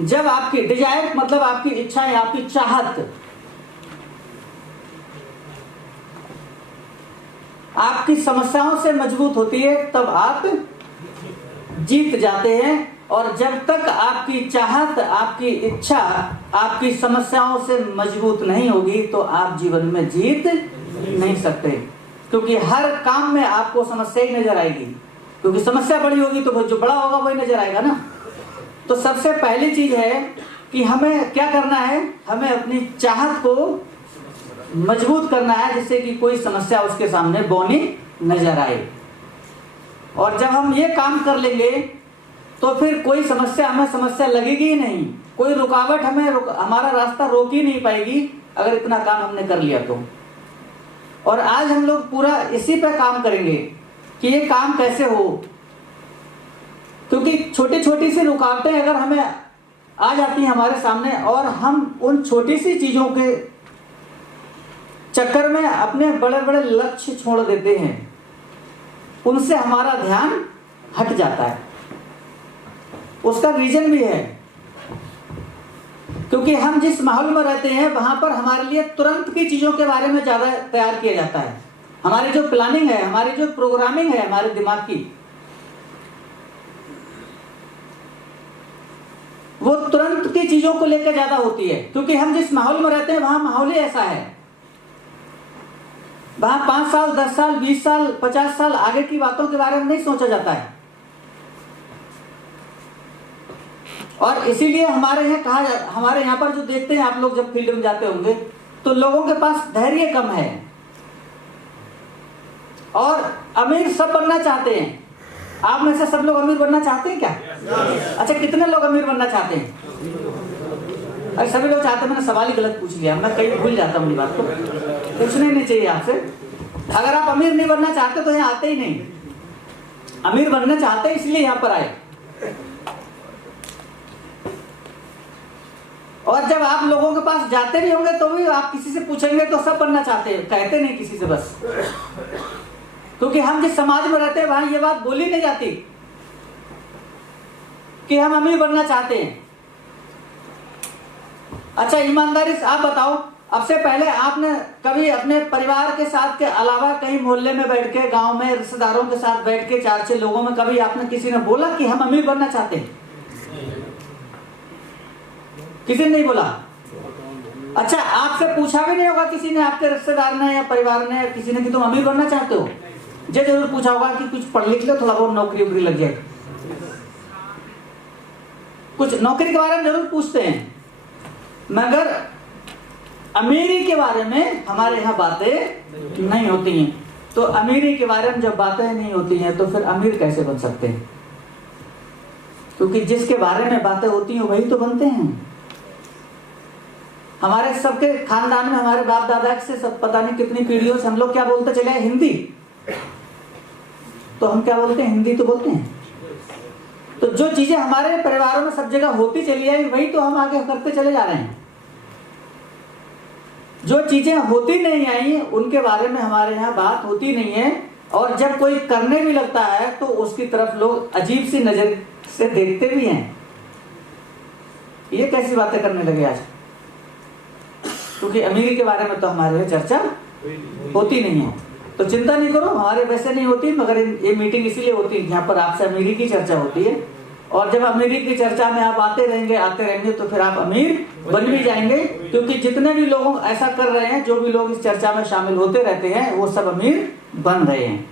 जब आपकी डिजायर मतलब आपकी इच्छा है, आपकी चाहत आपकी समस्याओं से मजबूत होती है, तब आप जीत जाते हैं। और जब तक आपकी चाहत, आपकी इच्छा आपकी समस्याओं से मजबूत नहीं होगी तो आप जीवन में जीत नहीं सकते, क्योंकि हर काम में आपको समस्या ही नजर आएगी, क्योंकि समस्या बड़ी होगी तो जो बड़ा होगा वही नजर आएगा ना। तो सबसे पहली चीज है कि हमें क्या करना है, हमें अपनी चाहत को मजबूत करना है, जिससे कि कोई समस्या उसके सामने बौनी नजर आए। और जब हम ये काम कर लेंगे तो फिर कोई समस्या हमें समस्या लगेगी ही नहीं, कोई रुकावट हमें हमारा रास्ता रोक ही नहीं पाएगी अगर इतना काम हमने कर लिया तो। और आज हम लोग पूरा इसी पे काम करेंगे कि ये काम कैसे हो, क्योंकि छोटी छोटी सी रुकावटें अगर हमें आ जाती हैं हमारे सामने और हम उन छोटी सी चीजों के चक्कर में अपने बड़े बड़े लक्ष्य छोड़ देते हैं, उनसे हमारा ध्यान हट जाता है। उसका रीजन भी है, क्योंकि हम जिस माहौल में रहते हैं वहां पर हमारे लिए तुरंत की चीजों के बारे में ज्यादा तैयार किया जाता है। हमारी जो प्लानिंग है, हमारी जो प्रोग्रामिंग है हमारे दिमाग की, वो तुरंत की चीजों को लेकर ज्यादा होती है, क्योंकि हम जिस माहौल में रहते हैं वहां माहौल ही ऐसा है। वहां 5 साल 10 साल 20 साल 50 साल आगे की बातों के बारे में नहीं सोचा जाता है। और इसीलिए हमारे यहाँ पर जो देखते हैं आप लोग, जब फील्ड में जाते होंगे तो लोगों के पास धैर्य कम है और अमीर सब बनना चाहते हैं। आप में से सब लोग अमीर बनना चाहते हैं क्या? अच्छा, कितने लोग अमीर बनना चाहते हैं? अरे सभी लोग चाहते हैं। मैंने सवाल ही गलत पूछ लिया, मैं कहीं भूल जाता हूँ मेरी बात को, पूछना ही नहीं चाहिए आपसे। अगर आप अमीर नहीं बनना चाहते तो यहाँ आते ही नहीं। अमीर बनना चाहते हैं इसलिए यहाँ पर आए। और जब आप लोगों के पास जाते भी होंगे तो भी आप किसी से पूछेंगे तो सब बनना चाहते हैं, कहते नहीं किसी से बस, क्योंकि हम जिस समाज में रहते हैं वहां ये बात बोली नहीं जाती कि हम अमीर बनना चाहते हैं। अच्छा, ईमानदारी से आप बताओ, अब से पहले आपने कभी अपने परिवार के साथ के अलावा कहीं मोहल्ले में बैठ के, गांव में रिश्तेदारों के साथ बैठ के 4-6 लोगों में कभी आपने किसी ने बोला कि हम अमीर बनना चाहते हैं? किसी ने नहीं बोला। अच्छा, आपसे पूछा भी नहीं होगा किसी ने, आपके रिश्तेदार ने या परिवार ने किसी ने कि तुम अमीर बनना चाहते हो? ये जरूर पूछा होगा कि कुछ पढ़ लिख लो, थोड़ा बहुत नौकरी वोकरी लग जाए। कुछ नौकरी के बारे में जरूर पूछते हैं, मगर अमीरी के बारे में हमारे यहाँ बातें नहीं होती हैं। तो अमीरी के बारे में जब बातें नहीं होती हैं तो फिर अमीर कैसे बन सकते हैं? क्योंकि जिसके बारे में बातें होती हैं वही तो बनते हैं। हमारे सबके खानदान में, हमारे बाप दादा से सब पता नहीं कितनी पीढ़ियों से हम लोग क्या बोलते चले हैं? हिंदी। तो हम क्या बोलते हैं? हिंदी तो बोलते हैं। तो जो चीजें हमारे परिवारों में सब जगह होती चली आई वही तो हम आगे करते चले जा रहे हैं। जो चीजें होती नहीं आई उनके बारे में हमारे यहाँ बात होती नहीं है, और जब कोई करने भी लगता है तो उसकी तरफ लोग अजीब सी नजर से देखते भी हैं। ये कैसी बातें करने लगे आज? क्योंकि अमीरी के बारे में तो हमारे यहाँ चर्चा होती नहीं है। तो चिंता नहीं करो, हमारे वैसे नहीं होती, मगर ये मीटिंग इसीलिए होती है यहाँ पर आपसे अमीरी की चर्चा होती है। और जब अमीरी की चर्चा में आप आते रहेंगे तो फिर आप अमीर बन भी जाएंगे, क्योंकि जितने भी लोग ऐसा कर रहे हैं, जो भी लोग इस चर्चा में शामिल होते रहते हैं वो सब अमीर बन रहे हैं।